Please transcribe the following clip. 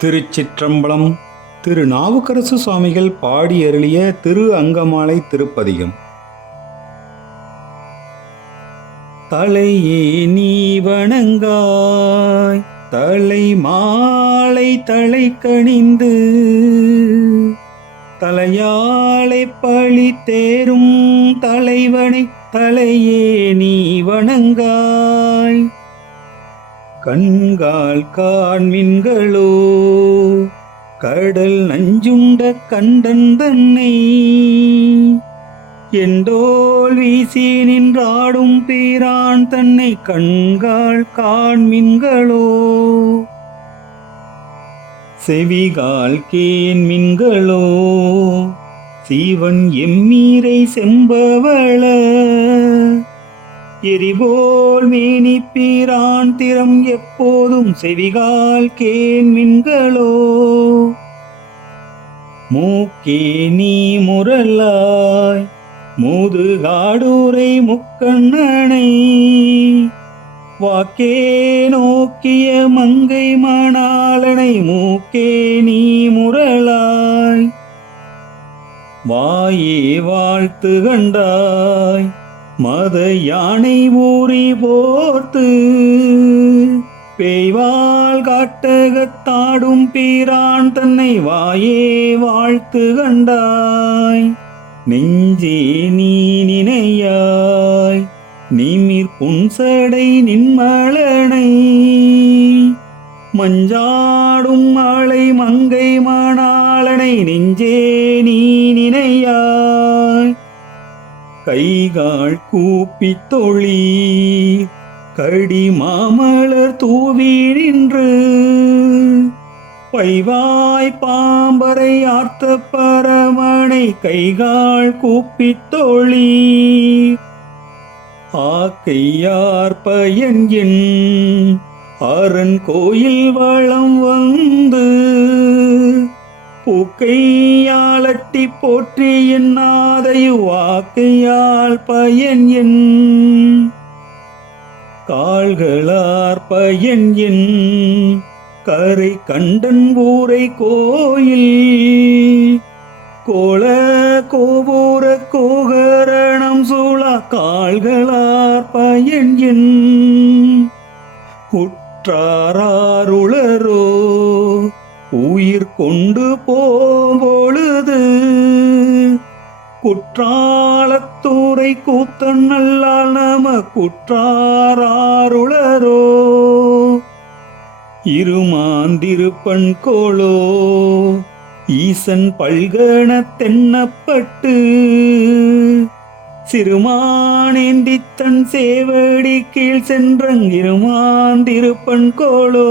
திருச்சிற்றம்பலம் திரு நாவுக்கரசு சுவாமிகள் பாடி அருளிய திரு அங்கமாலை திருப்பதிகம் தலையே நீ வணங்காய் தலை மாலை தலை கணிந்து தலையாளை பழி தேரும் தலைவனை தலையே நீ வணங்காய். கண்கால் காண்மின்களோ கடல் நஞ்சுண்ட கண்டன் தன்னை எந்தோல் வீசி நின்றாடும் பீரான் தன்னை கண்கால் காண்மின்களோ. செவிகால் கேன் மின்களோ சீவன் எம்மீரை செம்பவள எரிபோல் மேனி திறம் எப்போதும் செவிகால் கேன்மின்களோ மூக்கே நீ முரலாய் மூதுகாடுரை முக்கண்ணனை. வாக்கே நோக்கிய மங்கை மணாளனை மூக்கே நீ முரலாய். வாயே வாழ்த்து கண்டாய் மத யானை ஊறி போர்த்து பேய்வால் காட்டகத்தாடும் பீரான் தன்னை வாயே வாழ்த்து கண்டாய். நெஞ்சே நீ நினையாய் நிமிர் புன்சடை நின்மலனை. மஞ்சாடும் மாலை மங்கை மாணாளனை நெஞ்சே நீ நினையாய். கைகால் கூப்பி தொழி கடி மாமலர் தூவி நின்று பைவாய் பாம்பரை ஆர்த்த பரமனை கைகால் கூப்பி தொழி ஆக்கையார் பயன் அரண் கோயில் வளம் வந்து பூக்கை போற்றி என்னாதை வாக்கையால் பயன் என். கால்களார் பயன் என். கரை கண்டன் ஊரை கோயில். கோல கோபூர கோகரணம் சூழா கால்களார் பயன் என். உற்றாருளரோ உயிர் கொண்டு போம்பொழுது குற்றாலத்தூரை கூத்தன் நல்லால் நம குற்றாருளரோ இருமாந்திருப்பண் கோளோ ஈசன் பல்கண தென்னப்பட்டு சிறுமானேந்தி தன் சேவடி கீழ் சென்றங்கிருமாந்திருப்பன் கோளோ.